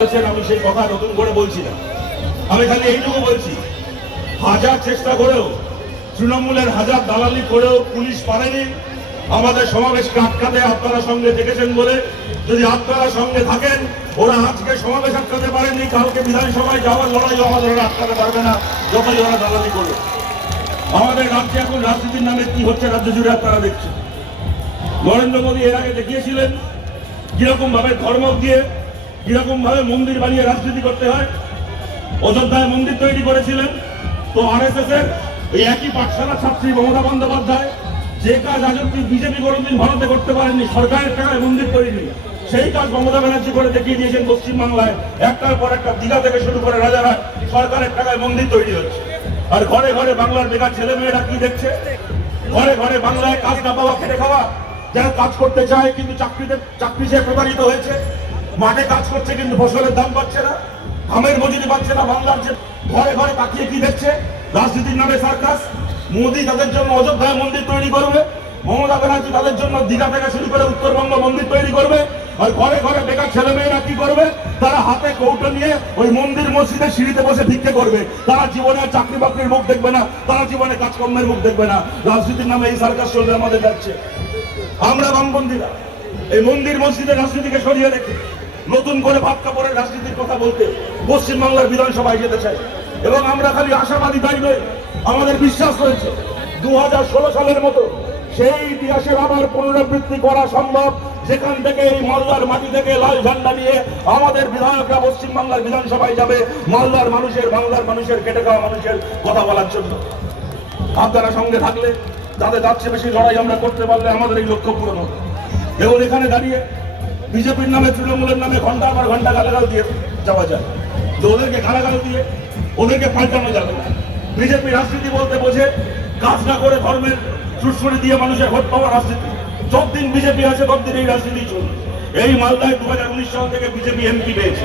আমি সেই কথা নতুন করে বলছি না, আমি খালি এইটুকু বলছি, হাজার চেষ্টা করেও তৃণমূলের হাজার দালালি করেও পুলিশ পারেনি আমাদের সমাবেশকে আটকাতে। আপনারা সঙ্গে দেখেছেন বলে, যদি আপনারা সঙ্গে থাকেন, ওরা আজকে সমাবেশ আটকাতে পারেনি, কালকে বিধানসভায় যাওয়ার লড়াই আমাদের ওরা আটকাতে পারবে না, যতই ওরা দালালি করবে। আমাদের রাজ্যে এখন রাজনীতির নামে কি হচ্ছে রাজ্য জুড়ে আপনারা দেখছেন। নরেন্দ্র মোদী এর আগে দেখিয়েছিলেন কিরকম ভাবে ধর্ম দিয়ে, কিরকম ভাবে মন্দির বানিয়ে রাজনীতি করতে হয়। অযোধ্যায় মন্দির তৈরি করেছিলেন, তো আরএসএস এর এই একই পাঠশালা ছাত্রী মমতা বন্দ্যোপাধ্যায় যে কাজ আজ অব্দি বিজেপি কোনোদিন ভারতে করতে পারেনি, সরকারের টাকায় মন্দির তৈরি, সেই কাজ মমতা ব্যানার্জি করে দেখিয়ে দিয়েছেন পশ্চিমবাংলায়। একটার পর একটা দীঘা থেকে শুরু করে রাজারহাট সরকারের টাকায় মন্দির তৈরি হচ্ছে। আর ঘরে ঘরে বাংলার বেকার ছেলে মেয়েরা কি দেখছে, ঘরে ঘরে বাংলায় কাজ না পাওয়া, খেটে খাওয়া, যারা কাজ করতে চায় কিন্তু চাকরি সে প্রতারিত হয়েছে, মাঠে কাজ করছে কিন্তু ফসলের দাম পাচ্ছে না, ঘামের মজুরি পাচ্ছে না। বাংলার যে ঘরে ঘরে তাকিয়ে কি দেখছে, রাজনীতির নামে সার্কাস। মোদী তাদের জন্য অযোধ্যায় মন্দির তৈরি করবে, মমতা ব্যানার্জি তাদের জন্য দীঘা থেকে শুরু করে উত্তরবঙ্গ মন্দির তৈরি করবে। আর ঘরে ঘরে বেকার ছেলে মেয়েরা কি করবে, তারা হাতে কৌটো নিয়ে ওই মন্দির মসজিদের সিঁড়িতে বসে ভিক্ষে করবে। তারা জীবনে চাকরি বাকরির মুখ দেখবে না, তারা জীবনে কাজকর্মের মুখ দেখবে না। রাজনীতির নামে এই সার্কাস চলবে আমাদের যাচ্ছে। আমরা বামপন্থীরা এই মন্দির মসজিদের রাজনীতিকে সরিয়ে রেখে নতুন করে ভাত কাপড়ের রাজনীতির কথা বলতে পশ্চিমবাংলার বিধানসভায় যেতে চাই। এবং আমরা খালি আশাবাদী তাই নয়, আমাদের বিশ্বাস রয়েছে 2016 সালের মতো সেই ইতিহাসের আবার পুনরাবৃত্তি করা সম্ভব, যেখান থেকে এই মালদার মাটি থেকে লাল ঝান্ডা নিয়ে আমাদের বিধায়করা পশ্চিমবাংলার বিধানসভায় যাবে মালদার মানুষের, বাংলার মানুষের, কেটে খাওয়া মানুষের কথা বলার জন্য। আপনারা সঙ্গে থাকলে, তাদের তার চেয়ে বেশি লড়াই আমরা করতে পারলে আমাদের এই লক্ষ্য পূরণ হবে। এবং এখানে দাঁড়িয়ে বিজেপির নামে, তৃণমূলের নামে ঘন্টা পর ঘন্টা গালাগাল দিয়ে যাওয়া যায়, তো ওদেরকে গালাগাল দিয়ে ওদেরকে পাল্টানো যাবে না। বিজেপি রাজনীতি বলতে বোঝে কাজ না করে ধর্মের সুরসুরি দিয়ে মানুষের ভোট পাওয়ার রাজনীতি। যতদিন বিজেপি আছে ততদিন এই রাজনীতি চলবে। এই মালদায় 2019 সাল থেকে বিজেপি এমপি পেয়েছে,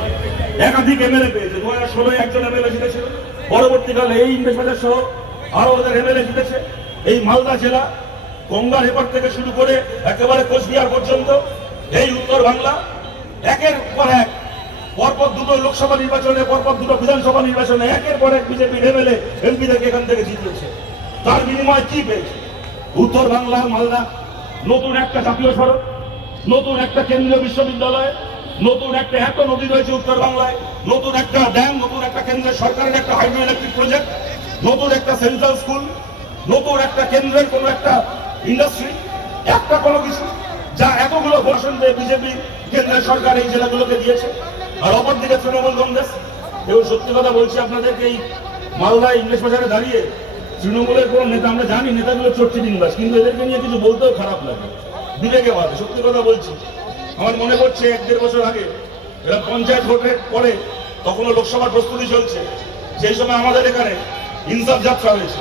একাধিক এমএলএ পেয়েছে। 2016 একজন এমএলএ জিতেছিল, পরবর্তীকালে এই ইংরেজ বাজার সহ আরো ওদের এমএলএ জিতেছে। এই মালদা জেলা গঙ্গার এপার থেকে শুরু করে একেবারে কোচবিহার পর্যন্ত এই উত্তর বাংলা একের পর এক পরপর দুটো লোকসভা নির্বাচনে, পরপর দুটো বিধানসভা নির্বাচনে একের পর এক বিজেপি এমএলএ এমপিদেরকে এখান থেকে জিতিয়েছে। তার বিনিময়ে কি পেয়েছে? উত্তর বাংলা মালদা নতুন একটা জাতীয় সড়ক, নতুন একটা কেন্দ্রীয় বিশ্ববিদ্যালয়, নতুন একটা এত নদী রয়েছে উত্তর বাংলায়, নতুন একটা ড্যাম, নতুন একটা কেন্দ্রের সরকারের একটা হাইড্রো ইলেকট্রিক প্রজেক্ট, নতুন একটা সেন্ট্রাল স্কুল, নতুন একটা কেন্দ্রের কোনো একটা ইন্ডাস্ট্রি, একটা কোনো কিছু, যা এতগুলো ঘোষণ দিয়ে বিজেপি কেন্দ্রের সরকার এই জেলাগুলোকে দিয়েছে। আর অপরদিকে তৃণমূল কংগ্রেস। এবং সত্যি কথা বলছি আপনাদেরকে, এই মালদায় ইংলিশ বাজারে দাঁড়িয়ে তৃণমূলের কোন নেতা, আমরা জানি নেতাগুলো চোরচি ডিংবাজ, কিন্তু এদেরকে নিয়ে কিছু বলতেও খারাপ লাগে, বিবেকে বাদে। সত্যি কথা বলছি, আমার মনে পড়ছে 1-1.5 বছর আগে এরা পঞ্চায়েত ভোটের পরে, তখনও লোকসভার প্রস্তুতি চলছে, সেই সময় আমাদের এখানে ইনসাফ যাত্রা হয়েছে।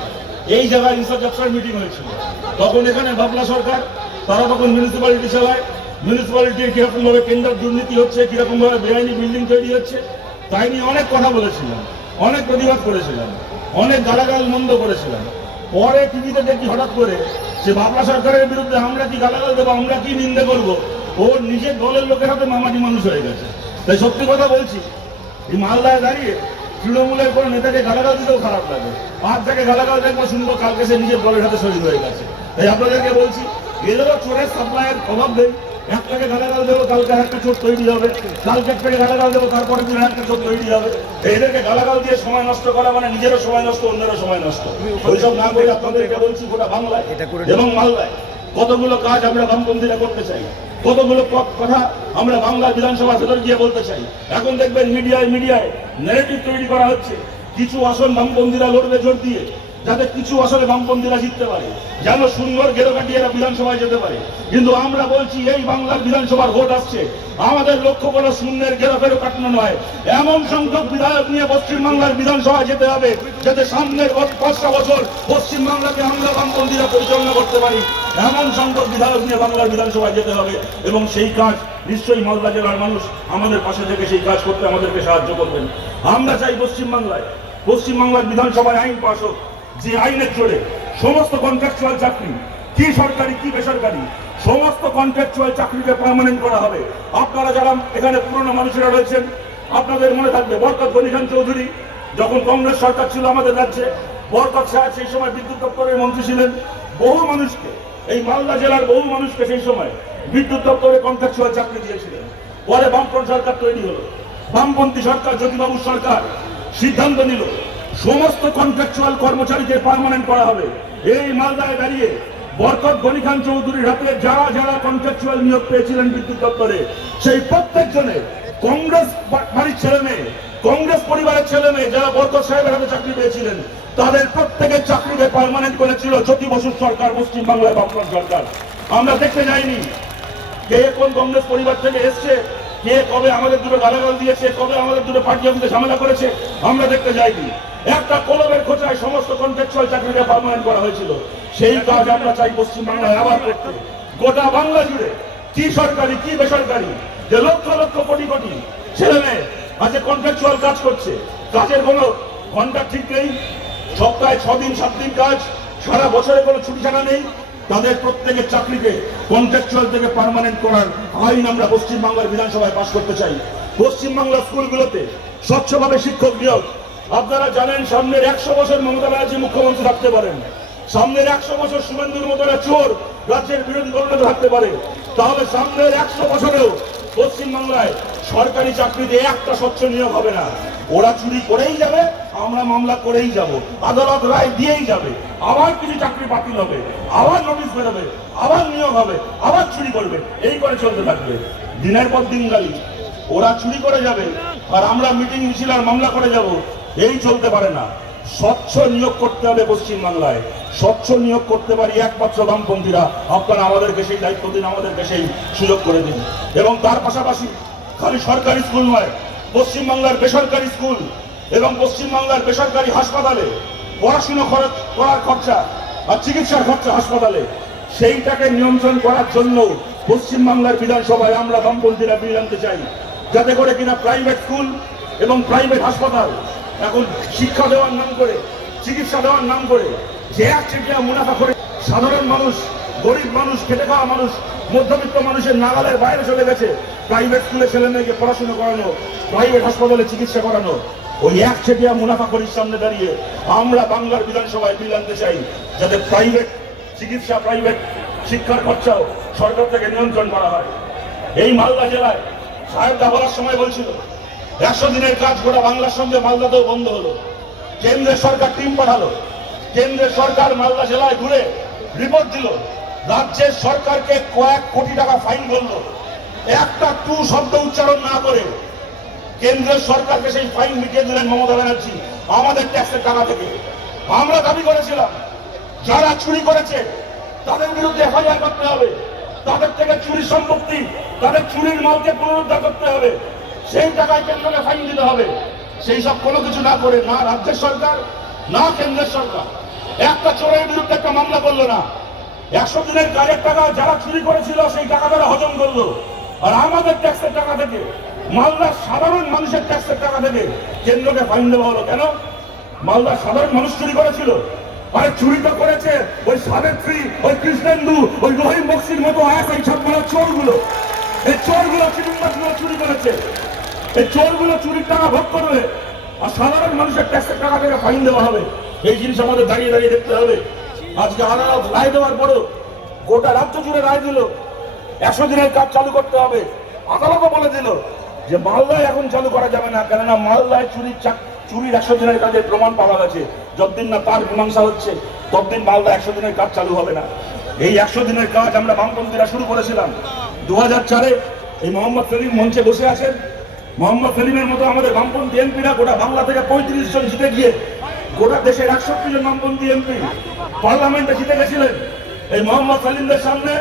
এই জায়গায় ইনসাফ যাত্রার মিটিং হয়েছিল। তখন এখানে বাবলা সরকার, তারা তখন মিউনিসিপ্যালিটি চালায়, মিউনিসিপ্যালিটির কিরকম ভাবে টেন্ডার দুর্নীতি হচ্ছে, কিরকম ভাবে বেআইনি বিল্ডিং তৈরি হচ্ছে, তাই নিয়ে অনেক কথা বলেছিলাম, অনেক প্রতিবাদ করেছিলাম, অনেক গালাগাল মন্দ করেছিলাম। পরে টিভিতে দেখি হঠাৎ করে সে বাবলা সরকারের বিরুদ্ধে আমরা কি গালাগাল দেবো, আমরা কি নিন্দে করবো, ওর নিজের দলের লোকের হাতে মামাটি মানুষ হয়ে গেছে। তাই সত্যি কথা বলছি, এই মালদায় দাঁড়িয়ে তৃণমূলের কোনো নেতাকে গালাগাল দিতেও খারাপ লাগে। আজ থেকে গালাগাল দেখবো, শুনবো, কালকে সে নিজের দলের হাতে শহীদ হয়ে গেছে। তাই আপনাদেরকে বলছি, এদেরও চোরের সাপ্লাইয়ের অভাব নেই। একটাকে গালাগাল দেবো, কালকে একটা চোর তৈরি হবে, কালকে একটাকে গালাগাল দেবো, তারপরে দিন একটা চোর তৈরি হবে। এদেরকে গালাগাল দিয়ে সময় নষ্ট করা মানে নিজেরও সময় নষ্ট, অন্যেরও সময় নষ্ট। ওইসব না করে আপনাদেরকে বলছি, গোটা বাংলায় এবং মালদায় কতগুলো কাজ আমরা বামপন্থীরা করতে চাই, কতগুলো কথা আমরা বাংলার বিধানসভার ভেতর গিয়ে বলতে চাই। এখন দেখবেন মিডিয়ায় ন্যারেটিভ তৈরি করা হচ্ছে, কিছু আসন বামপন্থীরা লড়বে জোর দিয়ে, যাতে কিছু আসলে বামপন্থীরা জিততে পারে, যেন সুন্দর গেরো কাটিয়ে এরা বিধানসভায় যেতে পারে। কিন্তু আমরা বলছি, এই বাংলার বিধানসভার ভোট আসছে, আমাদের লক্ষ্য কোনো শূন্যের গেরো ফেরো কাটানো নয়, এমন সংখ্যক বিধায়ক নিয়ে পশ্চিমবাংলার বিধানসভায় যেতে হবে যাতে সামনের 5টা বছর পশ্চিমবাংলাকে আমরা বামপন্থীরা পরিচালনা করতে পারি। এমন সংখ্যক বিধায়ক নিয়ে বাংলার বিধানসভায় যেতে হবে, এবং সেই কাজ নিশ্চয়ই মালদা জেলার মানুষ আমাদের পাশে থেকে সেই কাজ করতে আমাদেরকে সাহায্য করবেন। আমরা চাই পশ্চিমবাংলার বিধানসভায় আইন পাস হোক, যে আইনের জোরে সমস্ত কন্ট্রাকচুয়াল চাকরি, কি সরকারি কি বেসরকারি, সমস্ত কন্ট্রাকচুয়াল চাকরিকে পার্মানেন্ট করা হবে। আপনারা যারা এখানে পুরনো মানুষেরা রয়েছেন, আপনাদের মনে থাকবে বরকত গনি খান চৌধুরী যখন কংগ্রেস সরকার ছিল আমাদের রাজ্যে, বরকত সাহেব সেই সময় বিদ্যুৎ দপ্তরের মন্ত্রী ছিলেন। বহু মানুষকে, এই মালদা জেলার বহু মানুষকে সেই সময় বিদ্যুৎ দপ্তরে কন্ট্রাকচুয়াল চাকরি দিয়েছিলেন। পরে বামফ্রন্ট সরকার তৈরি হলো, বামপন্থী সরকার, জ্যোতিবাবুর সরকার সিদ্ধান্ত নিল সমস্ত কন্ট্রাকচুয়াল কর্মচারীকে পার্মানেন্ট করা হবে। এই মালদায় দাঁড়িয়ে বরকত গনি খান চৌধুরীর হাতে যারা যারা কন্ট্রাকচুয়াল নিয়োগ পেয়েছিলেন বিদ্যুৎ দপ্তরে, সেই প্রত্যেকজনে কংগ্রেস বাড়ির ছেলে মেয়ে, কংগ্রেস পরিবারের ছেলে মেয়ে যারা বরকত সাহেবের হাতে চাকরি পেয়েছিলেন, তাদের প্রত্যেকের চাকরিকে পার্মানেন্ট করেছিল জ্যোতি বসুর সরকার, পশ্চিমবাংলায় বামফ্রন্ট সরকার। আমরা দেখতে যাইনি কে কোন কংগ্রেস পরিবার থেকে এসছে, কে কবে আমাদের দুটো গালাগাল দিয়েছে, কবে আমাদের দুটো পার্টি অফিসে ঝামেলা করেছে, আমরা দেখতে যাইনি। একটা কলমের খোঁচায় সমস্ত কন্ট্রাকচুয়াল চাকরিকে পার্মানেন্ট করা হয়েছিল। সেই কাজ আমরা চাই পশ্চিমবাংলায় আবার করতে। গোটা বাংলা জুড়ে কি সরকারি কি বেসরকারি যে লক্ষ লক্ষ কোটি কোটি ছেলে মেয়ে আজকে কন্ট্রাকচুয়াল কাজ করছে, কাজের কোনো ঘন্টা ঠিক নেই, সপ্তাহে 6 দিন 7 দিন কাজ, সারা বছরে কোনো ছুটি ছাড়া নেই, তাদের প্রত্যেকের চাকরিকে কন্ট্রাকচুয়াল থেকে পার্মানেন্ট করার আইন আমরা পশ্চিমবাংলার বিধানসভায় পাশ করতে চাই। পশ্চিমবাংলার স্কুলগুলোতে স্বচ্ছভাবে শিক্ষক নিয়োগ। আপনারা জানেন সামনের 100 বছর মমতা ব্যানার্জি মুখ্যমন্ত্রী থাকতে পারেন, সামনের 100 বছর শুভেন্দুর মতো চোর রাজ্যের বিরোধী দলনেতা থাকতে পারে, তাহলে সামনের 100 বছরেও পশ্চিমবাংলায় সরকারি চাকরিতে একটা স্বচ্ছ নিয়োগ হবে না। ওরা চুরি করেই যাবে, আমরা মামলা করেই যাব, আদালত রায় দিয়েই যাবে, আবার কিছু চাকরি বাতিল হবে, আবার নোটিশ বেরোবে, আবার নিয়োগ হবে, আবার চুরি করবে, এই করে চলতে থাকবে দিনের পর দিন গাড়ি। ওরা চুরি করে যাবে আর আমরা মিটিং মিছিল আর মামলা করে যাব, এই চলতে পারে না। স্বচ্ছ নিয়োগ করতে হবে পশ্চিমবাংলায়, স্বচ্ছ নিয়োগ করতে পারি একমাত্র বামপন্থীরা। আপনারা আমাদেরকে সেই দায়িত্ব দিন, আমাদেরকে সেই সুযোগ করে দিন। এবং তার পাশাপাশি খালি সরকারি স্কুল নয়, পশ্চিমবাংলার বেসরকারি স্কুল এবং পশ্চিমবাংলার বেসরকারি হাসপাতালে পড়াশোনা করার খরচা আর চিকিৎসার খরচা হাসপাতালে, সেইটাকে নিয়ন্ত্রণ করার জন্য পশ্চিমবাংলার বিধানসভায় আমরা বামপন্থীরা বিল আনতে চাই, যাতে করে কিনা প্রাইভেট স্কুল এবং প্রাইভেট হাসপাতাল এখন শিক্ষা দেওয়ার নাম করে, চিকিৎসা দেওয়ার নাম করে যে একচেটিয়া মুনাফা করে সাধারণ মানুষ, গরিব মানুষ, খেটে খাওয়া মানুষ, মধ্যবিত্ত মানুষের নাগালের বাইরে চলে গেছে। প্রাইভেট স্কুলে ছেলে মেয়েকে পড়াশোনা করানো, প্রাইভেট হাসপাতালে চিকিৎসা করানো, ওই একচেটিয়া মুনাফা করির সামনে দাঁড়িয়ে আমরা বাংলার বিধানসভায় বিল আনতে চাই, যাতে প্রাইভেট চিকিৎসা, প্রাইভেট শিক্ষার খরচাও সরকার থেকে নিয়ন্ত্রণ করা হয়। এই মালদা জেলায় সাহেবরা বলার সময় বলছিল 100 দিনের কাজ গোটা বাংলার সঙ্গে মালদাতেও বন্ধ হলো। কেন্দ্রের সরকার টিম পাঠালো, কেন্দ্রের সরকার মালদা জেলায় ঘুরে রিপোর্ট দিল, রাজ্যের সরকারকে কয়েক কোটি টাকা ফাইন করলো। একটা টু শব্দ উচ্চারণ না করে কেন্দ্রের সরকারকে সেই ফাইন মিটিয়ে দিলেন মমতা ব্যানার্জি আমাদের ট্যাক্সের টাকা থেকে। আমরা দাবি করেছিলাম যারা চুরি করেছে তাদের বিরুদ্ধে এফআইআর করতে হবে, তাদের থেকে চুরি সম্পত্তি, তাদের চুরির মালকে পুনরুদ্ধার করতে হবে, সেই টাকায় কেন্দ্রকে ফাইন দিতে হবে। সেই সব কোনো কিছু না করে না রাজ্যের সরকার না কেন্দ্রের সরকার একটা চোরের বিরুদ্ধে একটা মামলা করলো না। 100 দিনের কাজের টাকা যারা চুরি করেছিল সেই টাকা তারা হজম করলো, আর আমাদের ট্যাক্সের টাকা থেকে, মালদার সাধারণ মানুষের ট্যাক্সের টাকা থেকে কেন্দ্রকে ফাইন দেওয়া হলো। কেন? মালদার সাধারণ মানুষ চুরি করেছিল। আরে চুরি তো করেছে ওই সাবিত্রী, ওই কৃষ্ণেন্দু, ওই রহিম বক্সির মতো এই সবগুলো চোরগুলো, এই চোরগুলো চিরুম্বাসগুলো চুরি করেছে। এই চোরগুলো চুরির টাকা ভোগ করবে আর সাধারণ মানুষের ট্যাক্সের টাকা থেকে ফাইন দেওয়া হবে। এই জিনিস আমাদের দাঁড়িয়ে দাঁড়িয়ে দেখতে হবে। আজকে আদালত রায় দেওয়ার পরও গোটা রাজ্য জুড়ে রায় দিল 100 দিনের কাজ চালু করতে হবে। আদালতও বলে দিল যে মালদায় এখন চালু করা যাবে না, কেননা মালদায় চুরির 100 দিনের কাজের প্রমাণ পাওয়া গেছে। যতদিন না তার মীমাংসা হচ্ছে ততদিন মালদা 100 দিনের কাজ চালু হবে না। এই 100 দিনের কাজ আমরা বামপন্থীরা শুরু করেছিলাম 2004-এ। এই মোহাম্মদ সেলিম মঞ্চে বসে আছেন। মোহাম্মদ সেলিমের মতো আমাদের বামপন্থী এমপিরা গোটা বাংলা থেকে 35 জন জিতে গিয়ে গোটা দেশের 61 জন বামপন্থী এমপি পার্লামেন্টে জিতে গেছিলেন। এই মোহাম্মদ সেলিমদের সামনে,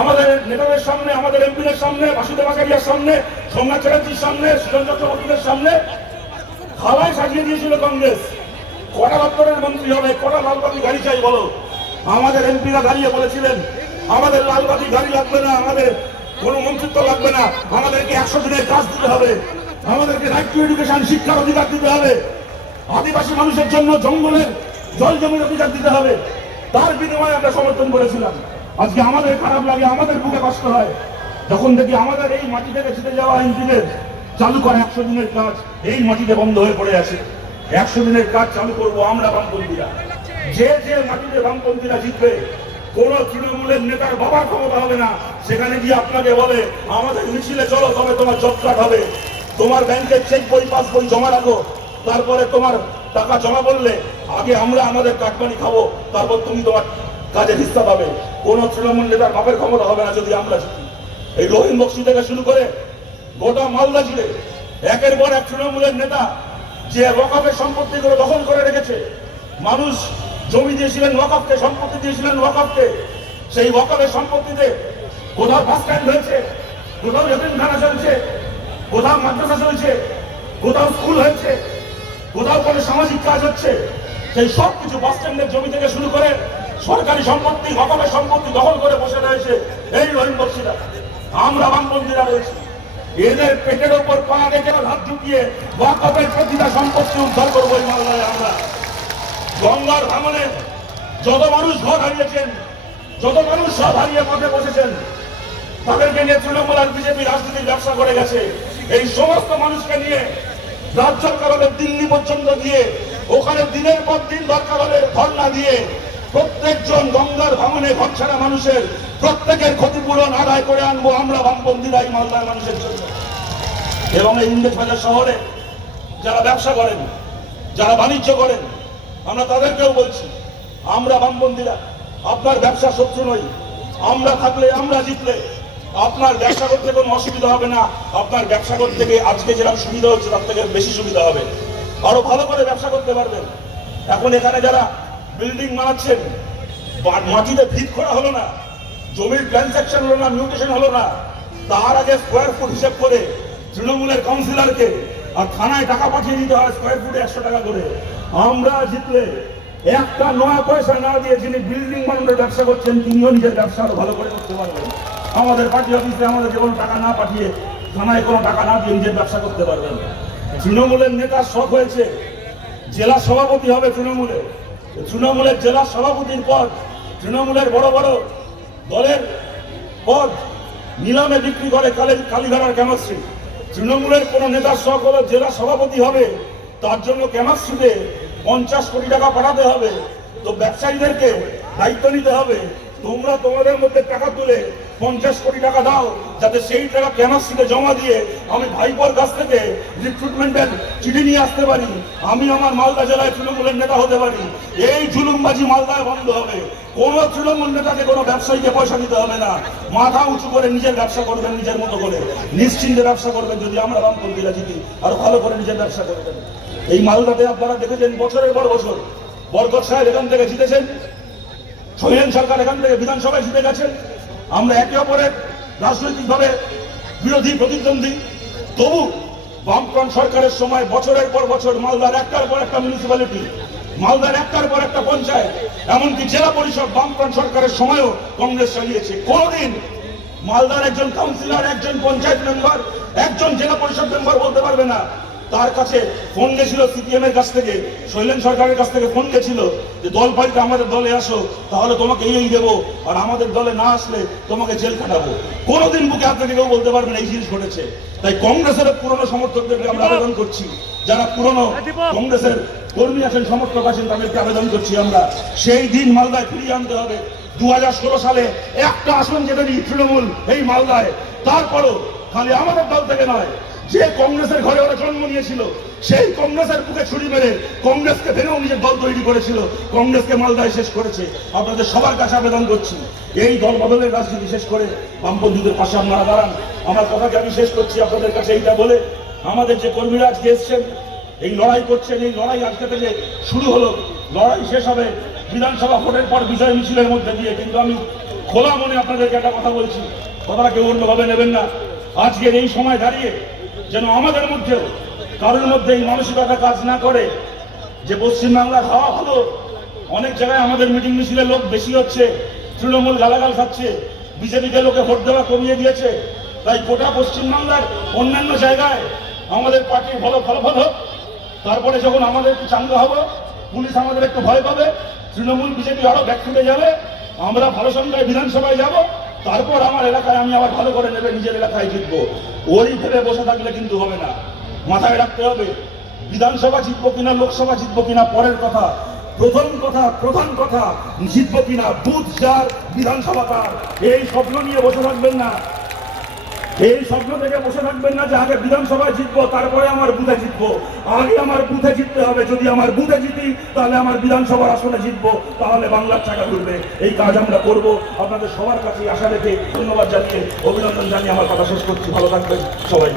আমাদের নেতাদের সামনে, আমাদের এমপিদের সামনে, বাসুদেব আচারিয়ার সামনে, সোমনাথ চ্যাটার্জির সামনে, সুজন চক্রবর্তীদের সামনে থালায় সাজিয়ে দিয়েছিল কংগ্রেস। কটা দপ্তরের মন্ত্রী হবে, কটা লালবাতি গাড়ি চাই বলো? আমাদের এমপিরা দাঁড়িয়ে বলেছিলেন আমাদের লালবাতি গাড়ি লাগবে না, আমাদের কোনো মন্ত্রিত্ব লাগবে না, আমাদেরকে 100 দিনের কাজ দিতে হবে, আমাদেরকে রাইট টু এডুকেশন, শিক্ষার অধিকার দিতে হবে, আদিবাসী মানুষের জন্য জঙ্গলের জল জমির অধিকার দিতে হবে। তার বিনিময়ে আমরা সমর্থন করেছিলাম। আজকে আমাদের খারাপ লাগে, আমাদের বুকে কষ্ট হয় যখন দেখি আমাদের এই মাটি থেকে জিতে যাওয়া এমপিদের চালু করা 100 দিনের কাজ এই মাটিতে বন্ধ হয়ে পড়ে আছে। 100 দিনের কাজ চালু করব আমরা বামপন্থীরা। যে যে মাটিতে বামপন্থীরা জিতবে, কোন তৃণমূলের নেতার বাবার ক্ষমতা হবে না সেখানে গিয়ে আপনাকে বলে আমাদের মিছিলে চলো, তবে তোমার জব কার্ড হবে, তোমার ব্যাংকের চেক বই পাস বই জমা রাখো, তারপরে তোমার টাকা জমা করলে আগে আমরা আমাদের কাটমানি খাবো, তারপর তুমি তোমার কাজের হিস্সা পাবে। কোন তৃণমূল নেতার বাপের ক্ষমতা হবে না যদি আমরা জিতি। এই রহিম বক্সি থেকে শুরু করে গোটা মালদা জুড়ে একের পর এক তৃণমূলের নেতা যে ওয়াকফের সম্পত্তিগুলো দখল করে রেখেছে, মানুষ জমি দিয়েছিলেন ওয়াকফকে, সম্পত্তি দিয়েছিলেন ওয়াকফকে, সেই ওয়াকফের সম্পত্তিতে কোথাও বাস স্ট্যান্ড হয়েছে, কোথাও এতিমখানা চলছে, কোথাও মাদ্রাসা চলছে, কোথাও স্কুল হয়েছে, কোথাও কোনো সামাজিক কাজ হচ্ছে, সেই সব কিছু বাস স্ট্যান্ডের জমি থেকে শুরু করে সরকারি সম্পত্তি, ওয়াকফের সম্পত্তি দখল করে বসে রয়েছে এই রহিম বক্সিরা। আমরা বামপন্থীরা বলছি, এদের পেটের ওপর পা রেখে হাত ঢুকিয়ে ওয়াকফের প্রতিটা সম্পত্তি উদ্ধার করবো এই মামলায় আমরা। গঙ্গার ভাঙনে যত মানুষ ঘর হারিয়েছেন, যত মানুষ সব হারিয়ে পথে বসেছেন, তাদেরকে নিয়ে তৃণমূল আর বিজেপি রাজনীতির ব্যবসা করে গেছে। এই সমস্ত মানুষকে নিয়ে রাজ্য সরকার দিল্লি পর্যন্ত গিয়ে ওখানে দিনের পর দিন দরকার হলে ধর্ণা দিয়ে প্রত্যেকজন গঙ্গার ভাঙনে ঘর ছাড়া মানুষের প্রত্যেকের ক্ষতিপূরণ আদায় করে আনবো আমরা বামপন্থীরা এই মালদার মানুষের জন্য। এবং এই ইন্দ্রবাজার শহরে যারা ব্যবসা করেন, যারা বাণিজ্য করেন, আমরা তাদেরকেও বলছি, আমরা বামপন্থীরা আপনার ব্যবসা শত্রু নই। আমরা থাকলে, আমরা জিতলে আপনার ব্যবসা করতে কোনো অসুবিধা হবে না। আপনার ব্যবসা করতে গিয়ে আজকে যেরকম সুবিধা হচ্ছে তার থেকে বেশি সুবিধা হবে, আরো ভালো করে ব্যবসা করতে পারবেন। এখন এখানে যারা বিল্ডিং বানাচ্ছেন, মাটিতে ভিত করা হলো না, জমির ট্রানজাকশন হলো না, মিউটেশন হলো না, তার আগে স্কোয়ার ফুট হিসেব করে তৃণমূলের কাউন্সিলরকে আর থানায় টাকা পাঠিয়ে দিতে হয় স্কোয়ার ফুটে 100 টাকা করে। আমরা জিতলে একটা নয়া পয়সা না দিয়ে যিনি বিল্ডিং বানানোর ব্যবসা করছেন তিনিও নিজের ব্যবসা আরো ভালো করে করতে পারবেন। আমাদের পার্টি অফিসে আমাদের কোনো টাকা না পাঠিয়ে, থানায় কোনো টাকা না দিয়ে নিজের ব্যবসা করতে পারবেন। তৃণমূলের নেতার শখ হয়েছে জেলা সভাপতি হবে তৃণমূলের। তৃণমূলের জেলা সভাপতির পদ, তৃণমূলের বড় বড় দলের পদ নিলামে বিক্রি করে কালীঘাটার কেমিস্ট্রি। তৃণমূলের কোন নেতার শখ হলো জেলা সভাপতি হবে, তার জন্য কেমিস্ট্রিতে 50 কোটি টাকা পাঠাতে হবে। তো ব্যবসায়ীদেরকে দায়িত্ব নিতে হবে, তোমরা তোমাদের মধ্যে টাকা তুলে 50 কোটি টাকা দাও, যাতে সেই টাকা কেমিস্ট্রিতে জমা দিয়ে আমি ভাইপোর কাছ থেকে রিক্রুটমেন্টের চিঠি নিয়ে আসতে পারি, আমি আমার মালদা জেলায় তৃণমূলের নেতা হতে পারি। এই জুলুমবাজি মালদায় বন্ধ হবে। কোন তৃণমূল নেতাকে কোনো ব্যবসায়ীকে পয়সা দিতে হবে না। মাথা উঁচু করে নিজের ব্যবসা করবেন, নিজের মতো করে নিশ্চিন্তে ব্যবসা করবেন। যদি আমরা বামপন্থীরা জিতি, আরো ভালো করে নিজের ব্যবসা করবেন। এই মালদাতে আপনারা দেখেছেন বছরের পর বছর বরকত সাহেব এখান থেকে জিতেছেন, শৈলেন সরকার এখান থেকে বিধানসভায় জিতে গেছেন। আমরা একে অপরের রাজনৈতিকভাবে বিরোধী প্রতিদ্বন্দ্বী, তবু বামফ্রন্ট সরকারের সময় বছরের পর বছর মালদার একটার পর একটা মিউনিসিপ্যালিটি, মালদার একটার পর একটা পঞ্চায়েত, এমনকি জেলা পরিষদ বামফ্রন্ট সরকারের সময়ও কংগ্রেস চালিয়েছে। কোনদিন মালদার একজন কাউন্সিলর, একজন পঞ্চায়েত মেম্বার, একজন জেলা পরিষদ মেম্বার বলতে পারবে না তার কাছে ফোন গেছিল সিপিএম এর কাছ থেকে, শৈলেন সরকারের কাছ থেকে ফোন গেছিল যে দল পাল্টে আমাদের দলে আসো, তাহলে তোমাকে এই দেবো, আর আমাদের দলে না আসলে তোমাকে জেল খাটাবো। কোনোদিন বুকে হাত থেকে কেউ বলতে পারবেন এই জিনিস ঘটেছে। তাই কংগ্রেসের পুরনো সমর্থকদেরকে আমরা আবেদন করছি, যারা পুরনো কংগ্রেসের কর্মী আছেন, সমর্থক আছেন, তাদেরকে আবেদন করছি আমরা সেই দিন মালদায় ফিরিয়ে আনতে হবে। 2016 সালে একটা আসন জেতেনি তৃণমূল এই মালদায়। তারপরও খালি আমাদের দল থেকে নয়, যে কংগ্রেসের ঘরে ওরা জন্ম নিয়েছিল সেই কংগ্রেসের বুকে ছুরি মেরে কংগ্রেসকে ভেঙেও নিজের দল তৈরি করেছিল, কংগ্রেসকে মালদায় শেষ করেছে। আপনাদের সবার কাছে আবেদন করছি, এই দল বদলের রাজনীতি শেষ করে বামপন্থীদের পাশে আপনারা দাঁড়ান। আমার কথাকে আমি শেষ করছি আপনাদের কাছে এইটা বলে, আমাদের যে কর্মীরা আজকে এসছেন, এই লড়াই করছেন, এই লড়াই আজকে থেকে শুরু হলো, লড়াই শেষ হবে বিধানসভা ভোটের পর বিজয় মিছিলের মধ্যে দিয়ে। কিন্তু আমি খোলা মনে আপনাদেরকে একটা কথা বলছি, কথাটা কেউ অন্যভাবে নেবেন না। আজকের এই সময় দাঁড়িয়ে যেন আমাদের মধ্যেও কারোর মধ্যে এই মানসিকতা কাজ না করে যে পশ্চিমবাংলা খাওয়া হলো, অনেক জায়গায় আমাদের মিটিং মিছিলে লোক বেশি হচ্ছে, তৃণমূল গালাগাল খাচ্ছে, বিজেপিকে লোকে ভোট দেওয়া কমিয়ে দিয়েছে। তাই গোটা পশ্চিমবাংলার অন্যান্য জায়গায় আমাদের পার্টির ভালো ফলাফল হোক, তারপরে যখন আমাদের একটু চাঙ্গা হবো, পুলিশ আমাদের একটু ভয় পাবে, তৃণমূল বিজেপি আরো ব্যাক ফুটে যাবে, আমরা ভালো সংখ্যায় বিধানসভায় যাব, তারপর আমার এলাকায় আমি আবার ভালো করে নেবে নিজের এলাকায় জিতবো। ওই ভেবে বসে থাকলে কিন্তু হবে না, মাথায় রাখতে হবে বিধানসভা জিতবো কিনা লোকসভা জিতবো কিনা পরের কথা, প্রধান কথা জিতবো কিনা বুথ যার বিধানসভা তার। এই স্বপ্ন নিয়ে বসে থাকবেন না, এই স্বপ্ন থেকে বসে থাকবেন না যে আগে বিধানসভায় জিতবো তারপরে আমার বুথে জিতবো। আগে আমার বুথে জিততে হবে, যদি আমার বুথে জিতি তাহলে আমার বিধানসভার আসনে জিতবো, তাহলে বাংলার চাকা ঘুরবে। এই কাজ আমরা করব। আপনাদের সবার কাছে আশা রেখে ধন্যবাদ জানিয়ে অভিনন্দন জানিয়ে আমার কথা শেষ করছি। ভালো থাকবেন সবাই।